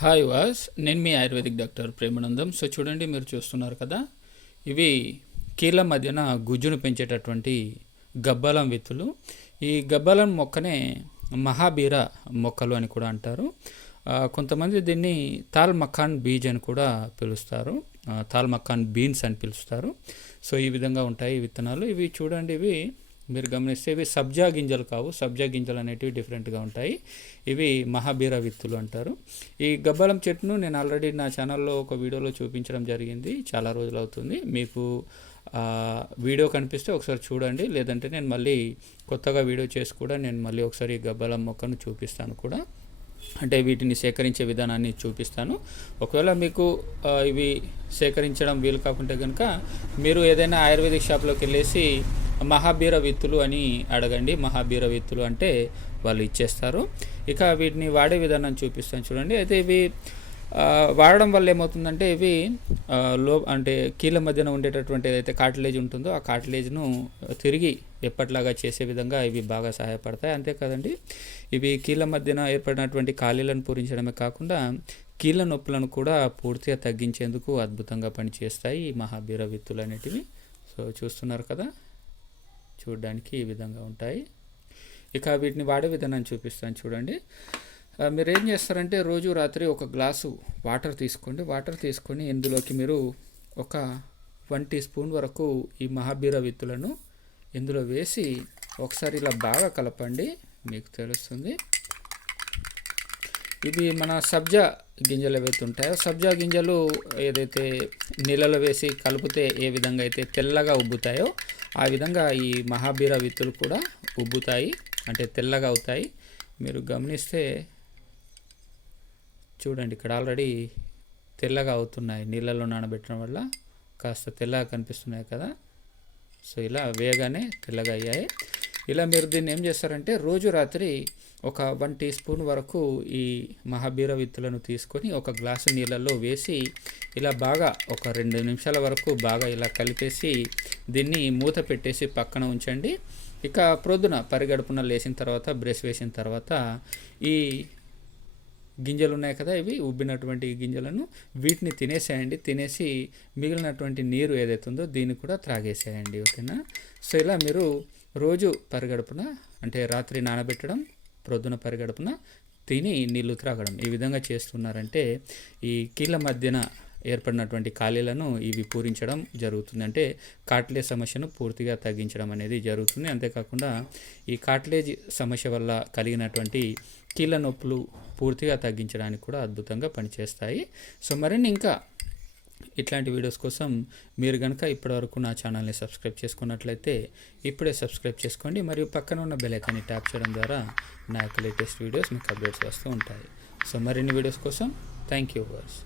Hi వాస్ నేను మీ ఆయుర్వేదిక్ డాక్టర్ ప్రేమానందం. సో చూడండి మీరు చూస్తున్నారు కదా ఇవి కీళ్ళ మధ్యన గుజ్జును పెంచేటటువంటి గబ్బలం విత్తులు. ఈ గబ్బలం మొక్కనే మహాబీర మొక్కలు అని కూడా అంటారు. కొంతమంది దీన్ని తాల్ మఖాన్ బీజ్ అని కూడా పిలుస్తారు. తాల్ మఖాన్ బీన్స్ అని పిలుస్తారు. సో ఈ విధంగా ఉంటాయి విత్తనాలు. ఇవి చూడండి ఇవి మీరు గమనిస్తే ఇవి సబ్జా గింజలు కావు. సబ్జా గింజలు అనేటివి డిఫరెంట్గా ఉంటాయి. ఇవి మహాబీర విత్తులు అంటారు. ఈ గబ్బలం చెట్టును నేను ఆల్రెడీ నా ఛానల్లో ఒక వీడియోలో చూపించడం జరిగింది. చాలా రోజులు అవుతుంది. మీకు వీడియో కనిపిస్తే ఒకసారి చూడండి. లేదంటే నేను మళ్ళీ కొత్తగా వీడియో చేసి కూడా నేను మళ్ళీ ఒకసారి గబ్బలం మొక్కను చూపిస్తాను కూడా. అంటే వీటిని సేకరించే విధానాన్ని చూపిస్తాను. ఒకవేళ మీకు ఇవి సేకరించడం వీలు కాకుంటే కనుక మీరు ఏదైనా ఆయుర్వేదిక్ షాప్లోకి వెళ్ళేసి మహాబీర విత్తులు అని అడగండి. మహాబీర విత్తులు అంటే వాళ్ళు ఇచ్చేస్తారు. ఇక వీటిని వాడే విధానం చూపిస్తాను చూడండి. అయితే ఇవి వాడడం వల్ల ఏమవుతుందంటే ఇవి లో అంటే కీళ్ళ మధ్యన ఉండేటటువంటి ఏదైతే కార్టిలేజ్ ఉంటుందో ఆ కార్టిలేజ్ను తిరిగి ఎప్పట్లాగా చేసే విధంగా ఇవి బాగా సహాయపడతాయి. అంతేకాదండి ఇవి కీళ్ళ మధ్యన ఏర్పడినటువంటి ఖాళీలను పూరించడమే కాకుండా కీళ్ళ నొప్పులను కూడా పూర్తిగా తగ్గించేందుకు అద్భుతంగా పనిచేస్తాయి ఈ మహాబీర విత్తులు అనేటివి. సో చూస్తున్నారు కదా. చూడడానికి ఈ విధంగా ఉంటాయి. ఇక వీటిని వాడే విధానం చూపిస్తాను చూడండి. మీరు ఏం చేస్తారంటే రోజు రాత్రి ఒక గ్లాసు వాటర్ తీసుకోండి. వాటర్ తీసుకొని ఇందులోకి మీరు ఒక వన్ టీ స్పూన్ వరకు ఈ మహాబీర విత్తులను ఇందులో వేసి ఒకసారి ఇలా బాగా కలపండి. మీకు తెలుస్తుంది. ఇవి మన సబ్జా గింజలు ఏవైతే ఉంటాయో సబ్జా గింజలు ఏదైతే నీళ్ళలో వేసి కలిపితే ఏ విధంగా అయితే తెల్లగా ఉబ్బుతాయో ఆ విధంగా ఈ మహాబీర విత్తులు కూడా ఉబ్బుతాయి అంటే తెల్లగా అవుతాయి. మీరు గమనిస్తే చూడండి ఇక్కడ ఆల్రెడీ తెల్లగా అవుతున్నాయి. నీళ్ళలో నానబెట్టడం వల్ల కాస్త తెల్లగా కనిపిస్తున్నాయి కదా. సో ఇలా వేగానే తెల్లగా అయ్యాయి. ఇలా మీరు దీన్ని ఏం చేస్తారంటే రోజు రాత్రి ఒక వన్ టీ స్పూన్ వరకు ఈ మహాబీర విత్తులను తీసుకొని ఒక గ్లాసు నీళ్ళల్లో వేసి ఇలా బాగా ఒక రెండు నిమిషాల వరకు బాగా ఇలా కలిపేసి దీన్ని మూత పెట్టేసి పక్కన ఉంచండి. ఇక ప్రొద్దున పరిగడుపున లేచిన తర్వాత బ్రష్ వేసిన తర్వాత ఈ గింజలు ఉన్నాయి కదా ఇవి ఉబ్బినటువంటి గింజలను వీటిని తినేసేయండి. తినేసి మిగిలినటువంటి నీరు ఏదైతే ఉందో దీన్ని కూడా త్రాగేసేయండి ఓకేనా? సో ఇలా మీరు రోజు పరిగడుపున అంటే రాత్రి నానబెట్టడం ప్రొద్దున పరిగడుపున తిని నీళ్ళు త్రాగడం. ఈ విధంగా చేస్తున్నారంటే ఈ కీళ్ళ మధ్యన ఏర్పడినటువంటి ఖాళీలను ఇవి పూరించడం జరుగుతుంది. అంటే కాట్లేజ్ సమస్యను పూర్తిగా తగ్గించడం అనేది జరుగుతుంది. అంతేకాకుండా ఈ కాట్లేజ్ సమస్య వల్ల కలిగినటువంటి కీళ్ళ నొప్పులు పూర్తిగా తగ్గించడానికి కూడా అద్భుతంగా పనిచేస్తాయి. సో మరిన్ని ఇంకా ఇట్లాంటి వీడియోస్ కోసం మీరు కనుక ఇప్పటివరకు నా ఛానల్ని సబ్స్క్రైబ్ చేసుకున్నట్లయితే ఇప్పుడే సబ్స్క్రైబ్ చేసుకోండి. మరియు పక్కన ఉన్న బెలైకాన్ని ట్యాప్ చేయడం ద్వారా నా యొక్క లేటెస్ట్ వీడియోస్ మీకు అప్డేట్స్ వస్తూ ఉంటాయి. సో మరిన్ని వీడియోస్ కోసం థ్యాంక్ యూ వర్స్